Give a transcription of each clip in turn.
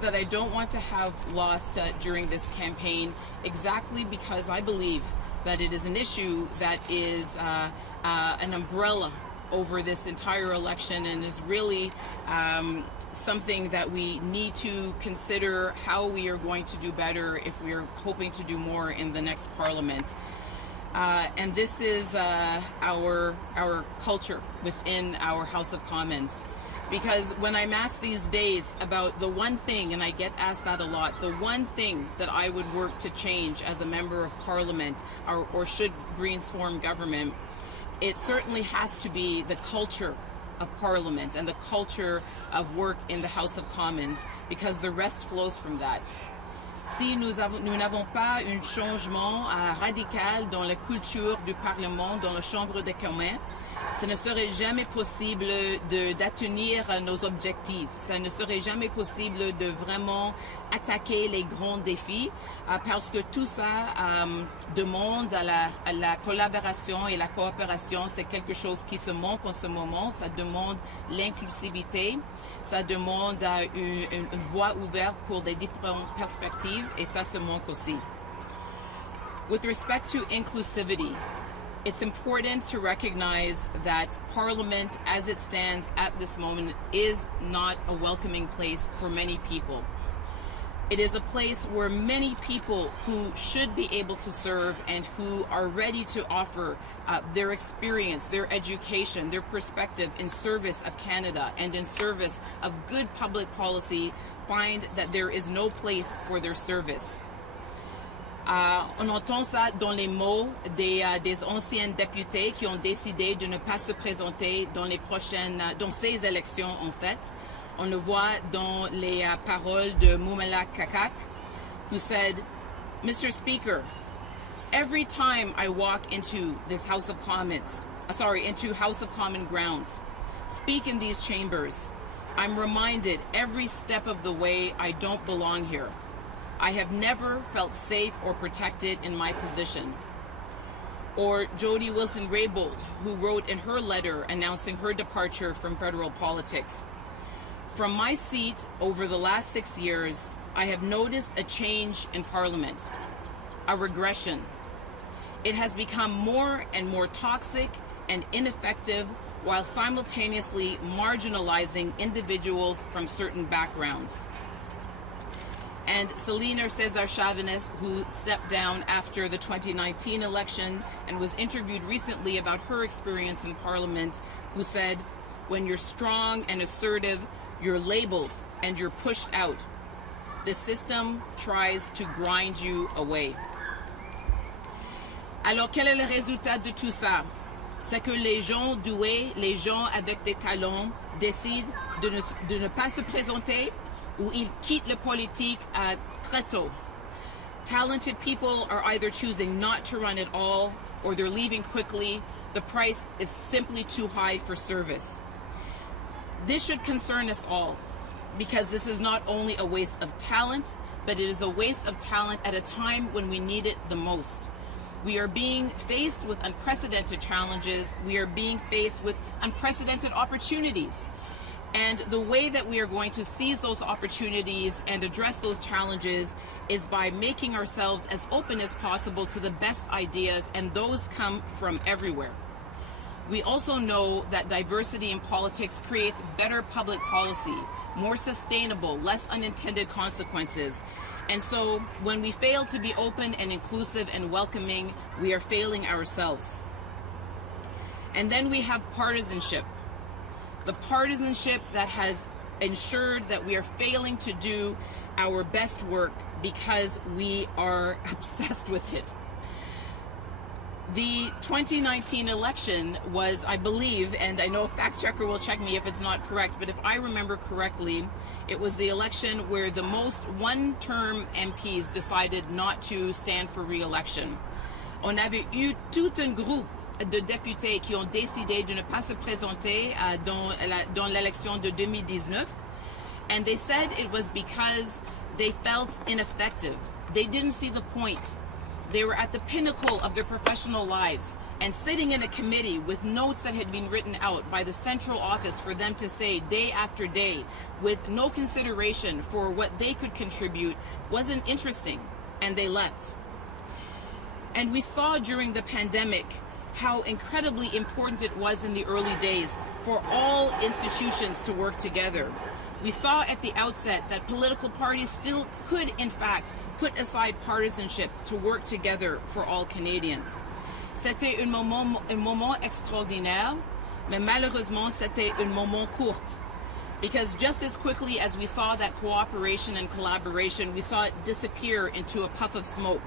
that I don't want to have lost during this campaign, exactly because I believe that it is an issue that is an umbrella over this entire election and is really something that we need to consider how we are going to do better if we are hoping to do more in the next parliament. And this is our culture within our House of Commons. Because when I'm asked these days about the one thing, and I get asked that a lot, the one thing that I would work to change as a member of parliament, or should Greens form government, it certainly has to be the culture of parliament and the culture of work in the House of Commons, because the rest flows from that. Si nous n'avons pas un changement radical dans la culture du Parlement, dans la Chambre des communs, ce ne serait jamais possible d'atteindre nos objectifs. Ça ne serait jamais possible de vraiment attaquer les grands défis parce que tout ça demande à la collaboration et la coopération. C'est quelque chose qui se manque en ce moment. Ça demande l'inclusivité. Ça demande une voie ouverte pour des différentes perspectives, et ça se manque aussi. With respect to inclusivity, it's important to recognize that Parliament, as it stands at this moment, is not a welcoming place for many people. It is a place where many people who should be able to serve and who are ready to offer their experience, their education, their perspective in service of Canada and in service of good public policy find that there is no place for their service. On entend ça dans les mots des anciens députés qui ont décidé de ne pas se présenter dans ces élections en fait. On le voit dans les paroles de Mumala Kakak, who said, Mr. Speaker, every time I walk into this House of Commons, into House of Common grounds, speak in these chambers, I'm reminded every step of the way I don't belong here. I have never felt safe or protected in my position. Or Jody Wilson-Raybould, who wrote in her letter announcing her departure from federal politics, from my seat over the last 6 years, I have noticed a change in Parliament, a regression. It has become more and more toxic and ineffective while simultaneously marginalizing individuals from certain backgrounds. And Celina Cesar Chavez, who stepped down after the 2019 election and was interviewed recently about her experience in Parliament, who said, when you're strong and assertive, you're labeled and you're pushed out. The system tries to grind you away. Alors, quel est le résultat de tout ça? C'est que les gens doués, les gens avec des talents décident de ne pas se présenter ou ils quittent la politique très tôt. Talented people are either choosing not to run at all or they're leaving quickly. The price is simply too high for service. This should concern us all, because this is not only a waste of talent, but it is a waste of talent at a time when we need it the most. We are being faced with unprecedented challenges. We are being faced with unprecedented opportunities. And the way that we are going to seize those opportunities and address those challenges is by making ourselves as open as possible to the best ideas, and those come from everywhere. We also know that diversity in politics creates better public policy, more sustainable, less unintended consequences. And so when we fail to be open and inclusive and welcoming, we are failing ourselves. And then we have partisanship. The partisanship that has ensured that we are failing to do our best work because we are obsessed with it. The 2019 election was, I believe, and I know a fact checker will check me if it's not correct, but if I remember correctly, it was the election where the most one-term MPs decided not to stand for re-election. On avait eu tout un groupe de députés qui ont décidé de ne pas se présenter dans l'élection de 2019, and they said it was because they felt ineffective. They didn't see the point. They were at the pinnacle of their professional lives. and sitting in a committee with notes that had been written out by the central office for them to say day after day with no consideration for what they could contribute wasn't interesting, and they left. And we saw during the pandemic how incredibly important it was in the early days for all institutions to work together. We saw at the outset that political parties still could, in fact, put aside partisanship to work together for all Canadians. C'était un moment extraordinaire, mais malheureusement, c'était un moment court. Because just as quickly as we saw that cooperation and collaboration, we saw it disappear into a puff of smoke.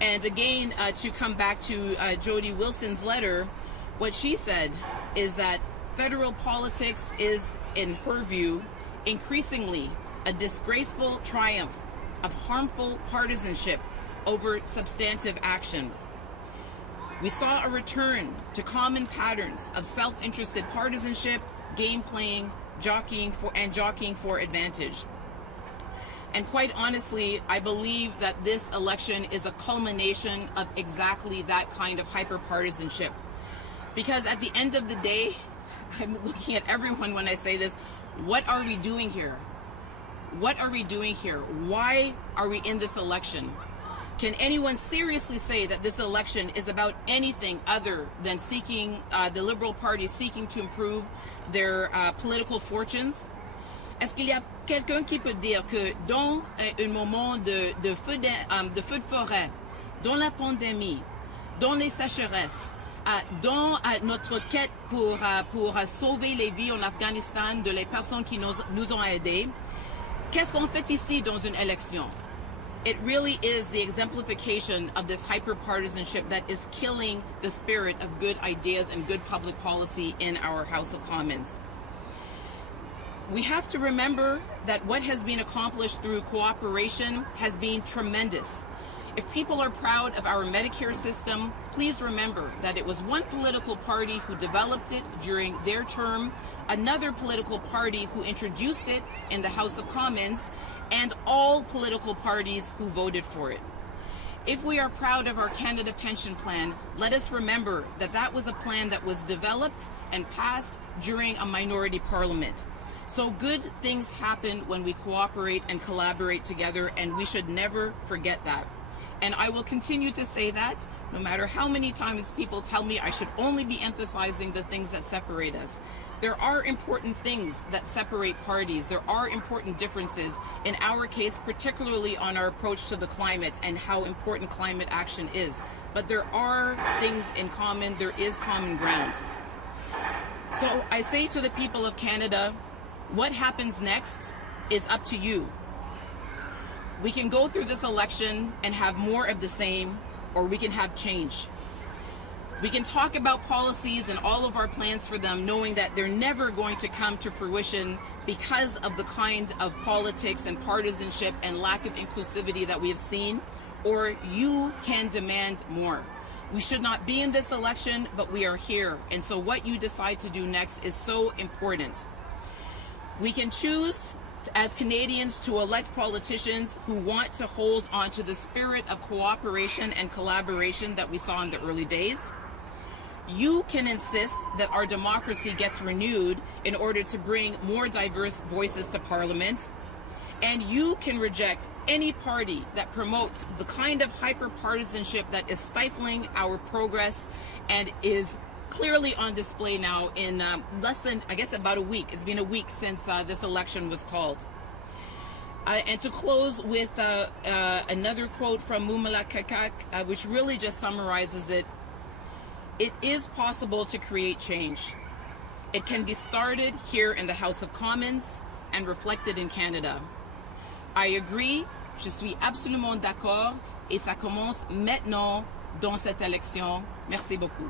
And again, to come back to Jody Wilson's letter, what she said is that federal politics is, in her view, increasingly a disgraceful triumph of harmful partisanship over substantive action. We saw a return to common patterns of self-interested partisanship, game playing, jockeying for advantage. And quite honestly, I believe that this election is a culmination of exactly that kind of hyper-partisanship. Because at the end of the day, I'm looking at everyone when I say this, what are we doing here? What are we doing here? Why are we in this election? Can anyone seriously say that this election is about anything other than seeking, the Liberal Party seeking to improve their political fortunes? Est-ce qu'il y a quelqu'un qui peut dire que dans un moment de feu de forêt, dans la pandémie, dans les sécheresses, dans notre quête pour sauver les vies en Afghanistan de les personnes qui nous ont aidés, qu'est-ce qu'on fait ici dans une élection? It really is the exemplification of this hyper-partisanship that is killing the spirit of good ideas and good public policy in our House of Commons. We have to remember that what has been accomplished through cooperation has been tremendous. If people are proud of our Medicare system, please remember that it was one political party who developed it during their term, another political party who introduced it in the House of Commons, and all political parties who voted for it. If we are proud of our Canada Pension Plan, let us remember that that was a plan that was developed and passed during a minority parliament. So good things happen when we cooperate and collaborate together, and we should never forget that. And I will continue to say that, no matter how many times people tell me I should only be emphasizing the things that separate us. There are important things that separate parties. There are important differences, in our case, particularly on our approach to the climate and how important climate action is. But there are things in common. There is common ground. So I say to the people of Canada, what happens next is up to you. We can go through this election and have more of the same, or we can have change. We can talk about policies and all of our plans for them, knowing that they're never going to come to fruition because of the kind of politics and partisanship and lack of inclusivity that we have seen, or you can demand more. We should not be in this election, but we are here. And so what you decide to do next is so important. We can choose as Canadians to elect politicians who want to hold on to the spirit of cooperation and collaboration that we saw in the early days. You can insist that our democracy gets renewed in order to bring more diverse voices to Parliament. And you can reject any party that promotes the kind of hyper-partisanship that is stifling our progress and is clearly on display now in less than, I guess, about a week. It's been a week since this election was called. And to close with another quote from Mumala Kakak, which really just summarizes it. It is possible to create change. It can be started here in the House of Commons and reflected in Canada. I agree, je suis absolument d'accord, et ça commence maintenant dans cette élection. Merci beaucoup.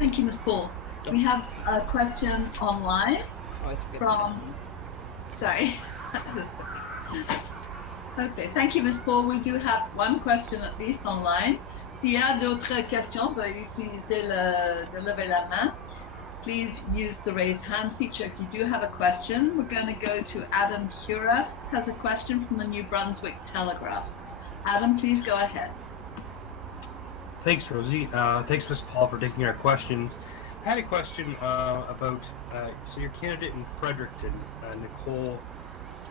Thank you, Ms. Paul. We have a question online from, sorry. Okay, thank you, Ms. Paul. We do have one question at least online. S'il y a d'autres questions, veuillez utiliser de lever la main. Please use the raised hand feature if you do have a question. We're going to go to Adam Curas, has a question from the New Brunswick Telegraph. Adam, please go ahead. Thanks, Rosie. Thanks, Ms. Paul, for taking our questions. I had a question about, so your candidate in Fredericton, Nicole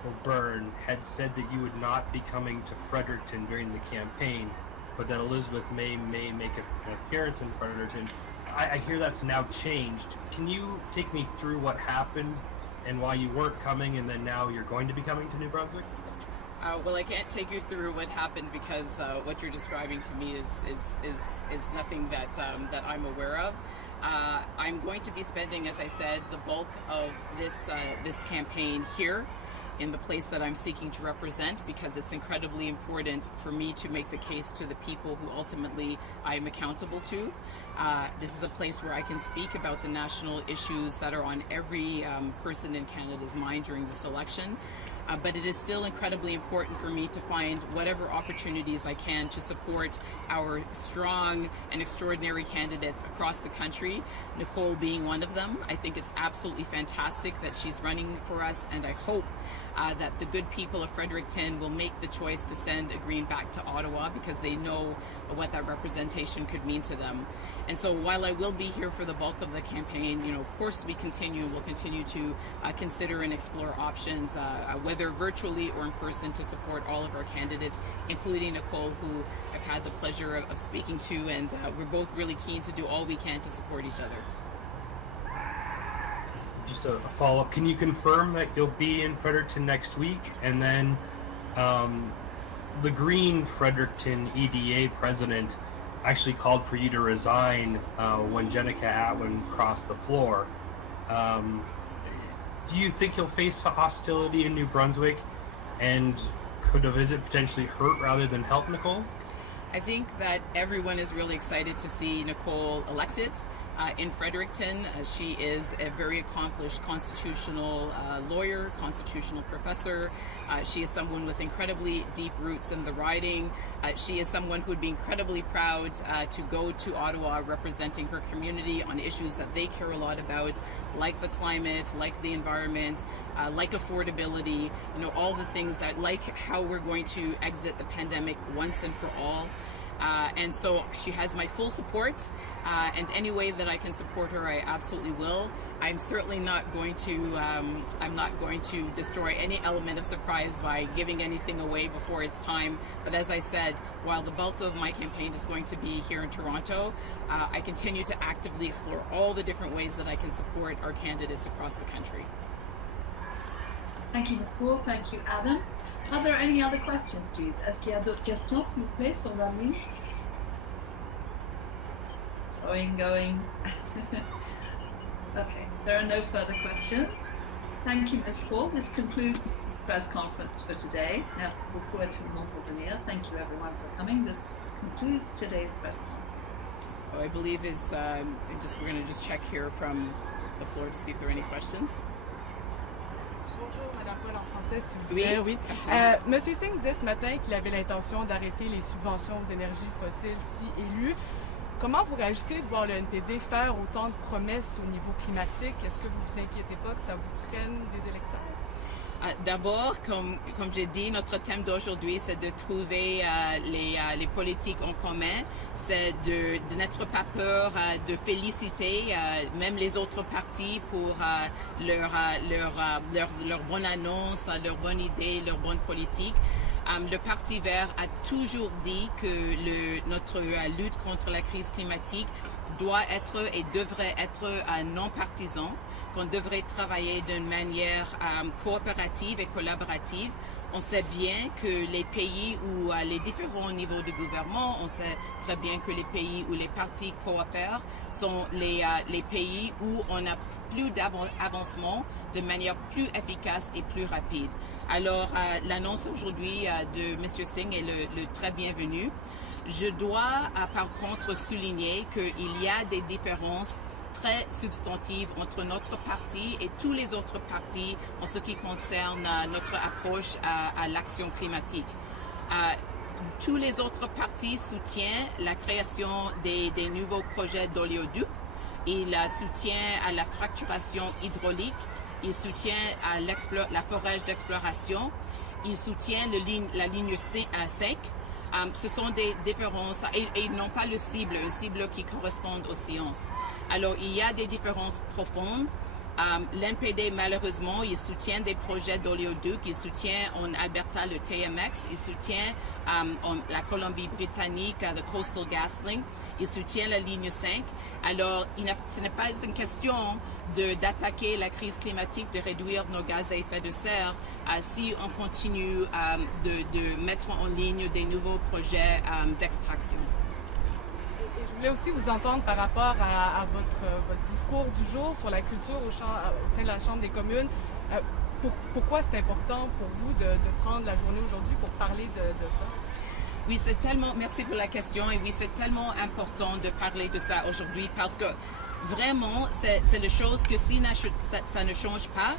O'Byrne, had said that you would not be coming to Fredericton during the campaign, but that Elizabeth may make an appearance in Fredericton. I hear that's now changed. Can you take me through what happened and why you weren't coming, and then now you're going to be coming to New Brunswick? Well, I can't take you through what happened because what you're describing to me is nothing that that I'm aware of. I'm going to be spending, as I said, the bulk of this campaign here in the place that I'm seeking to represent, because it's incredibly important for me to make the case to the people who ultimately I am accountable to. This is a place where I can speak about the national issues that are on every person in Canada's mind during this election. But it is still incredibly important for me to find whatever opportunities I can to support our strong and extraordinary candidates across the country, Nicole being one of them. I think it's absolutely fantastic that she's running for us, and I hope that the good people of Fredericton will make the choice to send a green back to Ottawa, because they know what that representation could mean to them. And so while I will be here for the bulk of the campaign, of course we'll continue to consider and explore options, whether virtually or in person, to support all of our candidates, including Nicole, who I've had the pleasure of speaking to, and we're both really keen to do all we can to support each other. Just a follow-up, can you confirm that you'll be in Fredericton next week? And then the Green Fredericton EDA president actually called for you to resign when Jenica Atwin crossed the floor. Do you think you'll face hostility in New Brunswick, and could a visit potentially hurt rather than help Nicole? I think that everyone is really excited to see Nicole elected. In Fredericton, she is a very accomplished constitutional lawyer, constitutional professor. She is someone with incredibly deep roots in the riding. She is someone who would be incredibly proud to go to Ottawa representing her community on issues that they care a lot about, like the climate, like the environment, like affordability, all the things that, like how we're going to exit the pandemic once and for all. And so she has my full support, and any way that I can support her, I absolutely will. I'm certainly not going to destroy any element of surprise by giving anything away before it's time. But as I said, while the bulk of my campaign is going to be here in Toronto, I continue to actively explore all the different ways that I can support our candidates across the country. Thank you, Ms. Paul. Thank you, Adam. Are there any other questions, please? Est-ce qu'il y a d'autres questions, s'il vous plaît, sur la ligne? Going. Okay, there are no further questions. Thank you, Ms. Paul. This concludes the press conference for today. Merci beaucoup à tout le monde pour venir. Thank you, everyone, for coming. This concludes today's press conference. I believe we're going to just check here from the floor to see if there are any questions. Bonjour, Madame Paul, en français, s'il vous plaît. Oui. Monsieur Singh disait ce matin qu'il avait l'intention d'arrêter les subventions aux énergies fossiles si élu. Comment vous réagissez de voir le NPD faire autant de promesses au niveau climatique? Est-ce que vous vous inquiétez pas que ça vous prenne des électeurs? D'abord, comme j'ai dit, notre thème d'aujourd'hui, c'est de trouver les politiques en commun. C'est de n'être pas peur de féliciter même les autres partis pour leur bonne annonce, leur bonne idée, leur bonne politique. Le Parti vert a toujours dit que notre lutte contre la crise climatique doit être et devrait être non partisan, qu'on devrait travailler d'une manière coopérative et collaborative. On sait bien que les pays où les différents niveaux de gouvernement, on sait très bien que les pays où les partis coopèrent sont les pays où on a plus d'avancement de manière plus efficace et plus rapide. Alors, l'annonce aujourd'hui de M. Singh est le très bienvenu. Je dois par contre souligner qu'il y a des différences très substantives entre notre parti et tous les autres partis en ce qui concerne notre approche à l'action climatique. Tous les autres partis soutiennent la création des nouveaux projets d'oléoducs. Ils soutiennent à la fracturation hydraulique. Il soutient la forage d'exploration, il soutient la ligne 5, Ce sont des différences et ils n'ont pas une cible qui correspond aux sciences. Alors, il y a des différences profondes. L'NPD, malheureusement, il soutient des projets d'oléoduc, il soutient en Alberta le TMX, il soutient la Colombie-Britannique, le Coastal GasLink, il soutient la ligne 5. Alors, ce n'est pas une question d'attaquer la crise climatique, de réduire nos gaz à effet de serre, si on continue de mettre en ligne des nouveaux projets d'extraction. Et je voulais aussi vous entendre par rapport à votre discours du jour sur la culture au sein de la Chambre des communes. Pourquoi c'est important pour vous de prendre la journée aujourd'hui pour parler de ça? Oui, merci pour la question, et oui, c'est tellement important de parler de ça aujourd'hui parce que vraiment, c'est la chose que si ça ne change pas,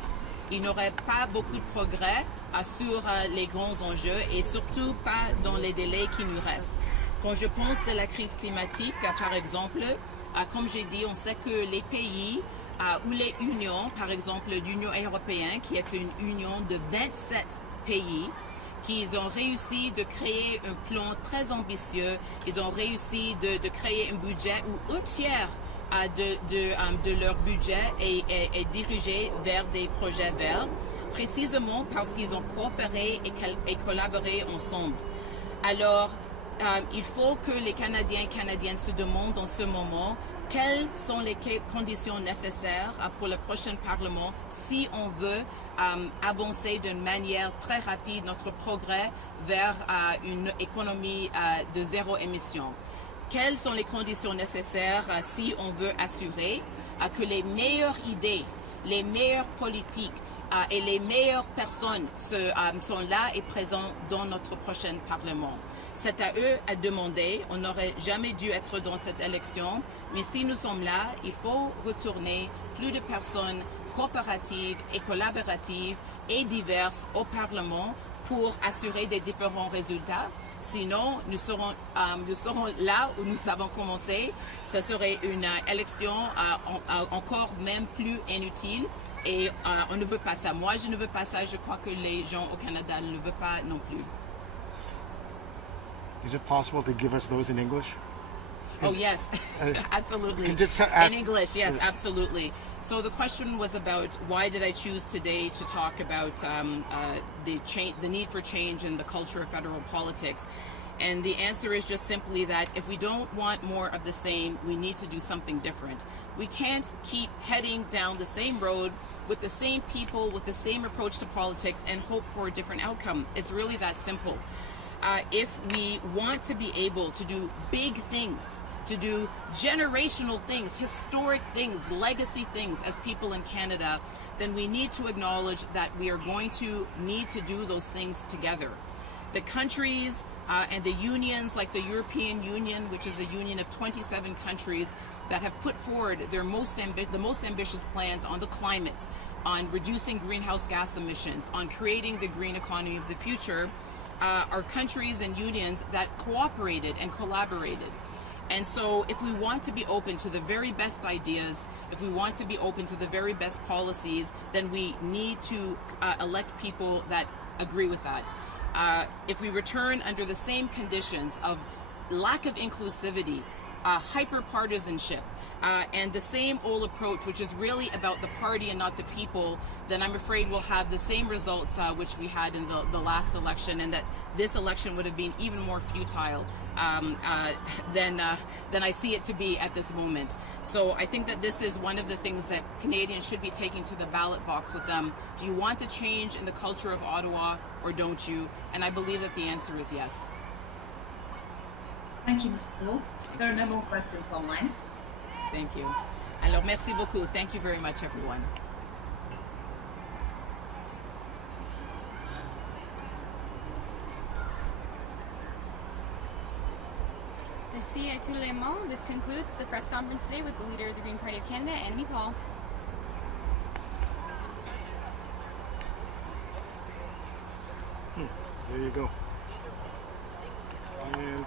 il n'y aurait pas beaucoup de progrès sur les grands enjeux et surtout pas dans les délais qui nous restent. Quand je pense de la crise climatique, par exemple, comme j'ai dit, on sait que les pays ou les unions, par exemple l'Union européenne, qui est une union de 27 pays, qu'ils ont réussi de créer un plan très ambitieux, ils ont réussi de créer un budget où un tiers de leur budget est dirigé vers des projets verts, précisément parce qu'ils ont coopéré et collaboré ensemble. Alors, il faut que les Canadiens et Canadiennes se demandent en ce moment quelles sont les conditions nécessaires pour le prochain Parlement si on veut avancer d'une manière très rapide notre progrès vers une économie de zéro émission. Quelles sont les conditions nécessaires si on veut assurer que les meilleures idées, les meilleures politiques et les meilleures personnes sont là et présentes dans notre prochain Parlement. C'est à eux à demander. On n'aurait jamais dû être dans cette élection, mais si nous sommes là, il faut retourner plus de personnes coopératives et collaboratives et diverses au Parlement pour assurer des différents résultats. Sinon, nous serons là où nous avons commencé. Ce serait une élection encore même plus inutile et on ne veut pas ça. Moi, je ne veux pas ça. Je crois que les gens au Canada ne le veulent pas non plus. Is it possible to give us those in English? Oh, yes, absolutely. In English, yes, absolutely. So the question was about why did I choose today to talk about the need for change in the culture of federal politics. And the answer is just simply that if we don't want more of the same, we need to do something different. We can't keep heading down the same road with the same people, with the same approach to politics and hope for a different outcome. It's really that simple. If we want to be able to do big things, to do generational things, historic things, legacy things as people in Canada, then we need to acknowledge that we are going to need to do those things together. The countries and the unions like the European Union, which is a union of 27 countries that have put forward the most ambitious plans on the climate, on reducing greenhouse gas emissions, on creating the green economy of the future, are countries and unions that cooperated and collaborated. And so if we want to be open to the very best ideas, if we want to be open to the very best policies, then we need to elect people that agree with that. If we return under the same conditions of lack of inclusivity, hyper-partisanship, and the same old approach, which is really about the party and not the people, then I'm afraid we'll have the same results which we had in the last election, and that this election would have been even more futile than I see it to be at this moment. So I think that this is one of the things that Canadians should be taking to the ballot box with them. Do you want to change in the culture of Ottawa or don't you? And I believe that the answer is yes. Thank you, Ms. Paul. There are no more questions online. Thank you. Alors, merci beaucoup. Thank you very much, everyone. Merci à tout le monde. This concludes the press conference today with the leader of the Green Party of Canada, Annamie Paul. There you go. And